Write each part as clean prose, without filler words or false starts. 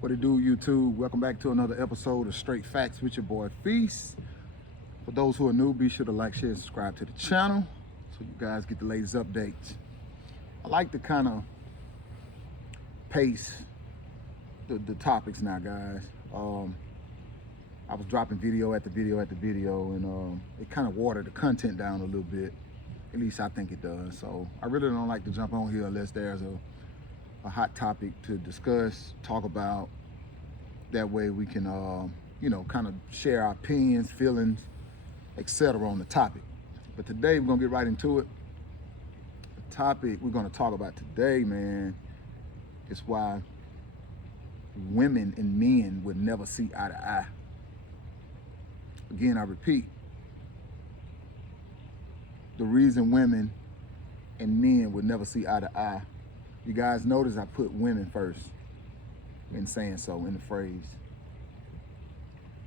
What it do, YouTube? Welcome back to another episode of Straight Facts with your boy Feast. For those who are new, be sure to like, share, and subscribe to the channel so you guys get the latest updates. I like to kind of pace the topics now, guys. I was dropping video after video after video, and it kind of watered the content down a little bit. At least I think it does. So I really don't like to jump on here unless there's a hot topic to discuss, talk about. That way we can, kind of share our opinions, feelings, etc. on the topic. But today we're gonna get right into it. The topic we're gonna talk about today, man, is why women and men would never see eye to eye. Again, I repeat, the reason women and men would never see eye to eye. You guys notice I put women first in saying so in the phrase.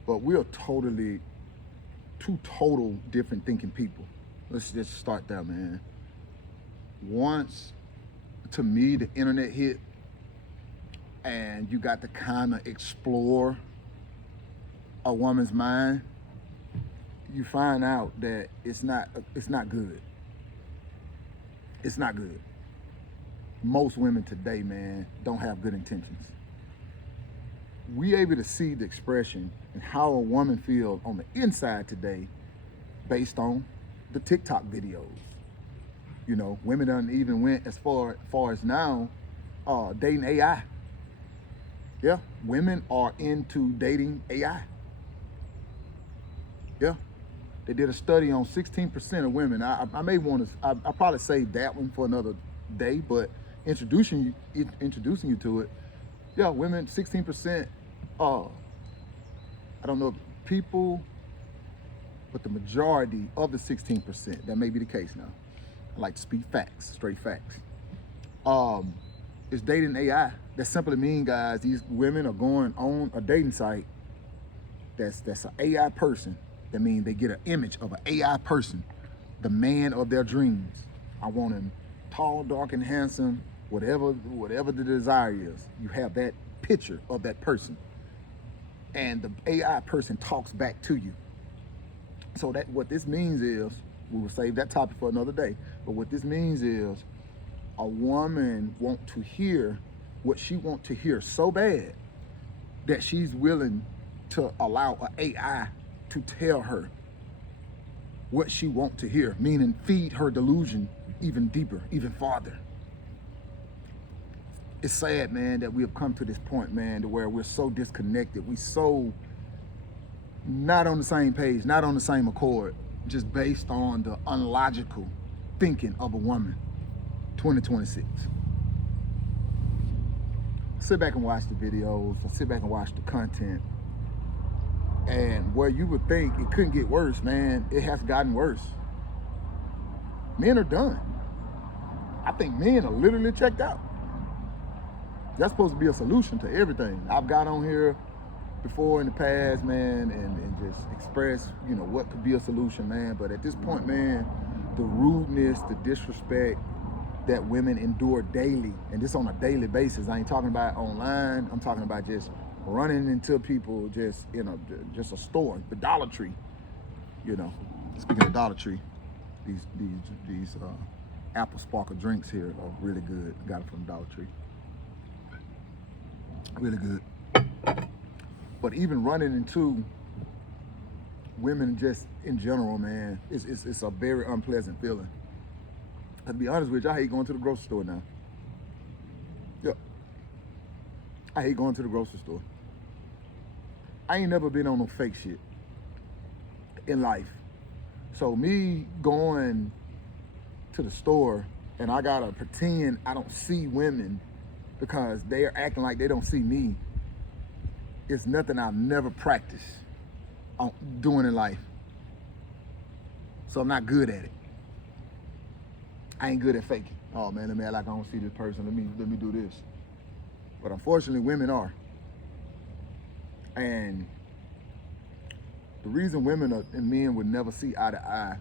But we're two total different thinking people. Let's just start there, man. Once, to me, the internet hit and you got to kind of explore a woman's mind, you find out that it's not good. It's not good. Most women today, man, don't have good intentions. We able to see the expression and how a woman feels on the inside today based on the TikTok videos. You know, women done even went as far as now dating AI. Yeah, women are into dating AI. Yeah, they did a study on 16% of women. I may want to, I'll probably save that one for another day, but introducing you to it, yeah, women, 16%, I don't know people, but the majority of the 16%, that may be the case now. I like to speak facts, straight facts. Is dating AI. That simply means, guys, these women are going on a dating site that's an AI person. That means they get an image of an AI person, the man of their dreams. I want him tall, dark, and handsome, whatever the desire is. You have that picture of that person. And the AI person talks back to you. So that what this means is, we will save that topic for another day, but what this means is a woman want to hear what she want to hear so bad that she's willing to allow an AI to tell her what she want to hear, meaning feed her delusion even deeper, even farther. It's sad, man, that we have come to this point, man, to where we're so disconnected. We so not on the same page, not on the same accord, just based on the unlogical thinking of a woman. 2026. Sit back and watch the videos, or sit back and watch the content. And where you would think it couldn't get worse, man, it has gotten worse. Men are done. I think men are literally checked out. That's supposed to be a solution to everything. I've got on here before in the past, man, and just express, what could be a solution, man. But at this point, man, the rudeness, the disrespect that women endure daily, and this on a daily basis. I ain't talking about online. I'm talking about just running into people just in a store, the Dollar Tree. Speaking of Dollar Tree, these apple sparkle drinks here are really good. Got it from Dollar Tree. Really good. But even running into women just in general, man, it's a very unpleasant feeling. To be honest with you, I hate going to the grocery store now. Yeah. I hate going to the grocery store. I ain't never been on no fake shit in life. So me going to the store and I gotta pretend I don't see women because they're acting like they don't see me, it's nothing I've never practiced on doing in life. So I'm not good at it. I ain't good at faking. Oh man, let me act like I don't see this person. Let me do this. But unfortunately, women are. And the reason women and men would never see eye to eye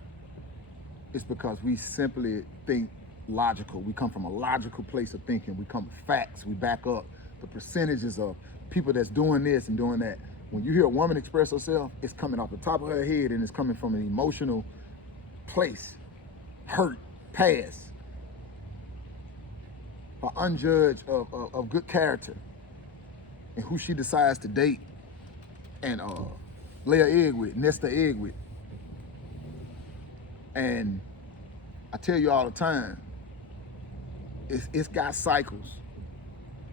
is because we simply think logical. We come from a logical place of thinking. We come with facts. We back up the percentages of people that's doing this and doing that. When you hear a woman express herself, it's coming off the top of her head and it's coming from an emotional place, hurt, past, her unjudged of good character, and who she decides to date and lay an egg with, nest an egg with. And I tell you all the time, it's got cycles.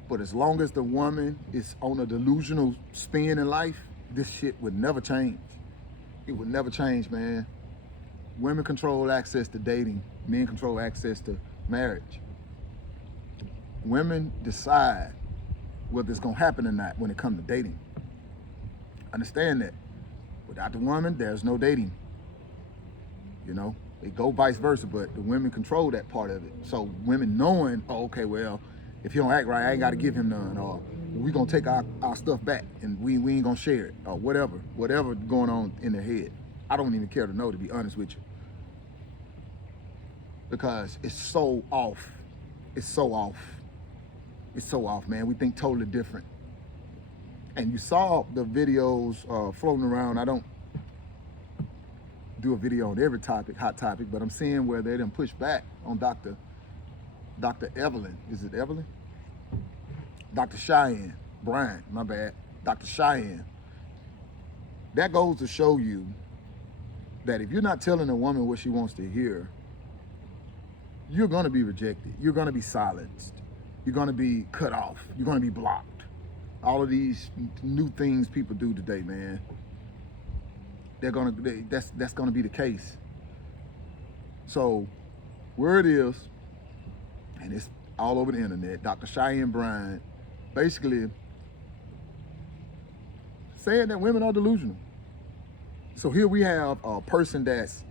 But as long as the woman is on a delusional spin in life, this shit would never change. It would never change, man. Women control access to dating. Men control access to marriage. Women decide whether it's gonna happen or not when it comes to dating. Understand that. Without the woman, there's no dating. You know, it go vice versa, but the women control that part of it. So women knowing, oh, okay, well, if he don't act right, I ain't gotta give him none, or we gonna take our stuff back and we ain't gonna share it, or whatever going on in their head. I don't even care to know, to be honest with you. Because it's so off. It's so off. It's so off, man. We think totally different. And you saw the videos floating around. I don't do a video on every topic, hot topic, but I'm seeing where they done push back on Dr. Evelyn. Is it Evelyn? Dr. Cheyenne Bryant, my bad. Dr. Cheyenne. That goes to show you that if you're not telling a woman what she wants to hear, you're gonna be rejected. You're gonna be silenced. You're gonna be cut off. You're gonna be blocked. All of these new things people do today, man. That's gonna be the case. So where it is, and it's all over the internet, Dr. Cheyenne Bryant basically saying that women are delusional. So here we have a person that's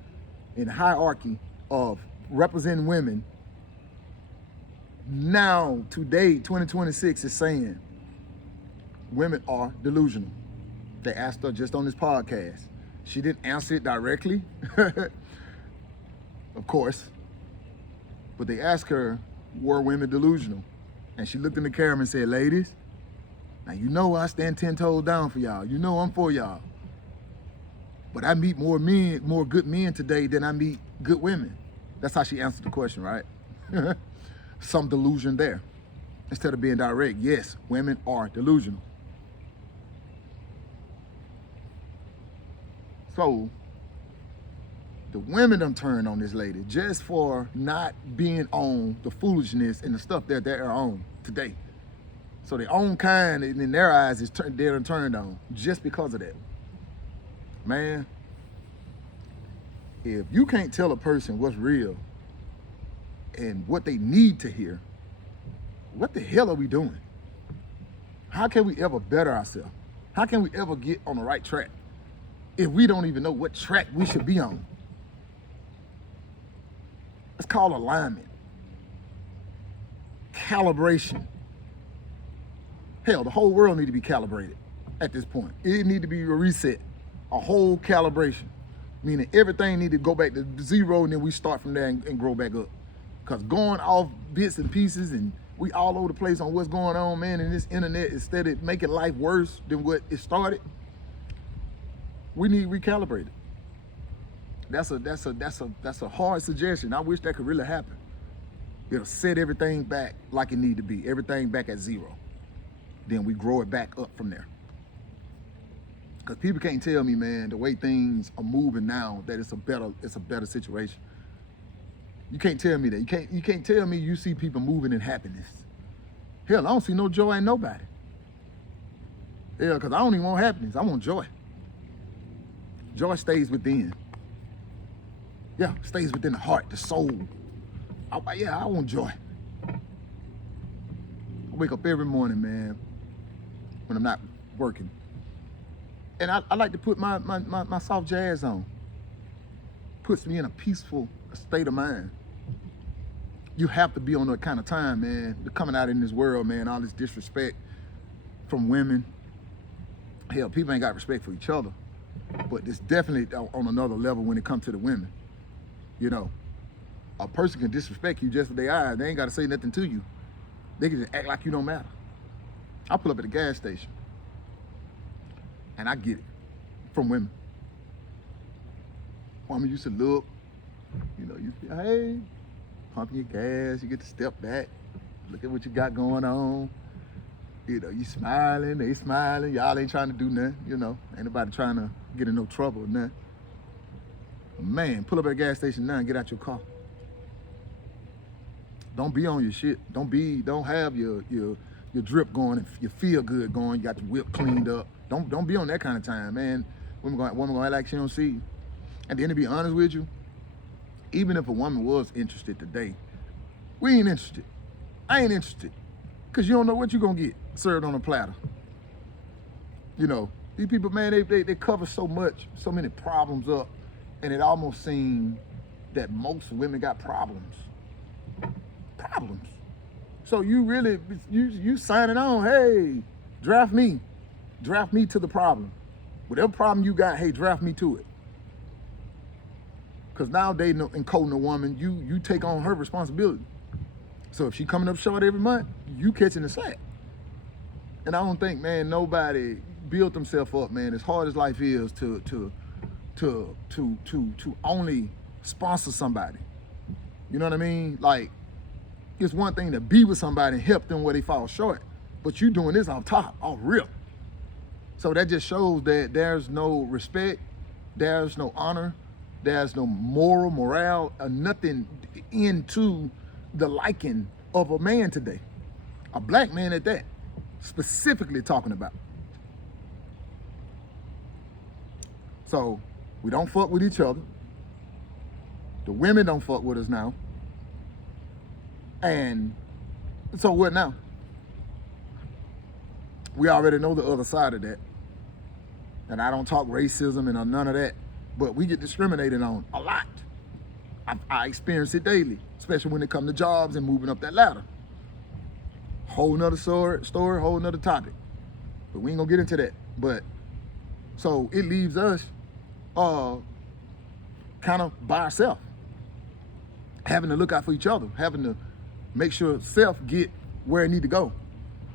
in hierarchy of representing women. Now, today, 2026, is saying women are delusional. They asked her just on this podcast. She didn't answer it directly, of course, but they asked her, were women delusional? And she looked in the camera and said, ladies, now you know I stand 10 toes down for y'all. You know I'm for y'all. But I meet more good men today than I meet good women. That's how she answered the question, right? Some delusion there. Instead of being direct, yes, women are delusional. So the women done turned on this lady just for not being on the foolishness and the stuff that they're on today. So their own kind, in their eyes, they're turned on just because of that. Man, if you can't tell a person what's real and what they need to hear, what the hell are we doing? How can we ever better ourselves? How can we ever get on the right track if we don't even know what track we should be on? It's called alignment, calibration. Hell, the whole world need to be calibrated at this point. It need to be a reset, a whole calibration, meaning everything need to go back to zero and then we start from there and grow back up. Because going off bits and pieces and we all over the place on what's going on, man, and this internet, instead of making life worse than what it started, we need recalibrated. That's a hard suggestion. I wish that could really happen. It'll set everything back like it need to be, everything back at zero. Then we grow it back up from there. Because people can't tell me, man, the way things are moving now, that it's a better situation. You can't tell me that. You can't tell me you see people moving in happiness. Hell, I don't see no joy in nobody. Yeah, because I don't even want happiness. I want joy. Joy stays within. Yeah, stays within the heart, the soul. I want joy. I wake up every morning, man, when I'm not working. And I like to put my soft jazz on. Puts me in a peaceful state of mind. You have to be on that kind of time, man. You're coming out in this world, man, all this disrespect from women. Hell, people ain't got respect for each other. But it's definitely on another level when it comes to the women. You know, a person can disrespect you just with their eyes. They ain't got to say nothing to you. They can just act like you don't matter. I pull up at the gas station, and I get it from women. Women used to look, you know, you feel, hey, pumping your gas, you get to step back, look at what you got going on. You know, you smiling, they smiling, y'all ain't trying to do nothing, you know. Ain't nobody trying to get in no trouble or nothing. Man, pull up at a gas station now and get out your car. Don't be on your shit. Don't have your drip going and your feel good going. You got your whip cleaned up. Don't be on that kind of time, man. Women gonna act like she don't see you. And then to be honest with you, even if a woman was interested today, we ain't interested. I ain't interested. Cause you don't know what you're gonna get served on a platter. You know, these people, man, they cover so much, so many problems up, and it almost seems that most women got problems. Problems. So you really, you signing on, hey, draft me to the problem. Whatever problem you got, hey, draft me to it. Cause nowadays, in coding a woman, you take on her responsibility. So if she coming up short every month, you catching the slack. And I don't think, man, nobody built themselves up, man, as hard as life is to only sponsor somebody. You know what I mean? Like, it's one thing to be with somebody and help them where they fall short, but you doing this off top, off rip. So that just shows that there's no respect, there's no honor, there's no morale, or nothing into the liking of a man today. A black man at that, specifically talking about. So we don't fuck with each other. The women don't fuck with us now. And so what now? We already know the other side of that. And I don't talk racism and none of that, but we get discriminated on a lot. I experience it daily, especially when it comes to jobs and moving up that ladder. Whole nother story, whole nother topic. But we ain't gonna get into that. But so it leaves us kind of by ourselves, having to look out for each other, having to make sure self get where it need to go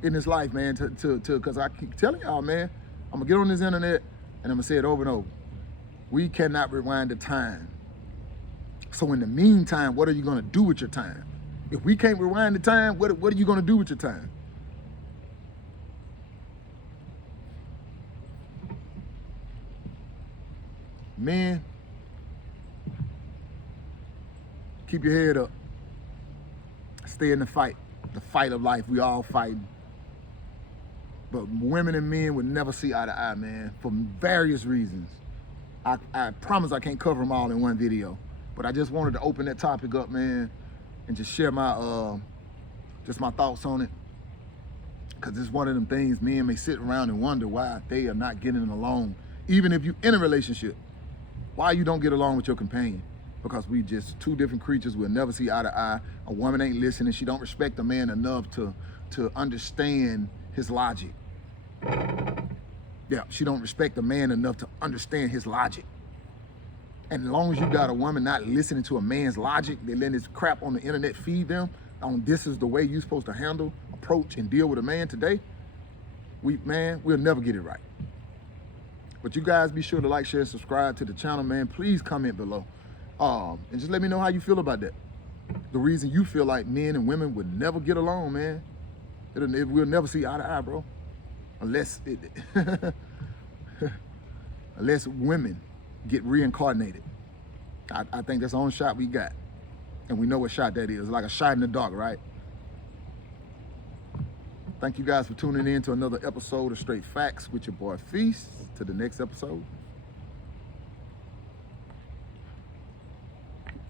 in this life, man. Because I keep telling y'all, man, I'm gonna get on this internet and I'm gonna say it over and over. We cannot rewind the time. So in the meantime, what are you gonna do with your time? If we can't rewind the time, what are you gonna do with your time? Men, keep your head up. Stay in the fight of life. We all fighting. But women and men would never see eye to eye, man, for various reasons. I promise I can't cover them all in one video, but I just wanted to open that topic up, man, and just share my my thoughts on it. Because it's one of them things men may sit around and wonder why they are not getting along. Even if you're in a relationship, why you don't get along with your companion? Because we just two different creatures. We'll never see eye to eye. A woman ain't listening. She don't respect a man enough to understand his logic. Yeah, she don't respect a man enough to understand his logic. And as long as you got a woman not listening to a man's logic, they let this crap on the internet feed them on this is the way you're supposed to handle, approach, and deal with a man today, we'll never get it right. But you guys be sure to like, share, and subscribe to the channel, man. Please comment below. And just let me know how you feel about that. The reason you feel like men and women would never get along, man. We'll never see eye to eye, bro. Unless women get reincarnated. I think that's the only shot we got. And we know what shot that is. Like a shot in the dark, right? Thank you guys for tuning in to another episode of Straight Facts with your boy Feast. To the next episode.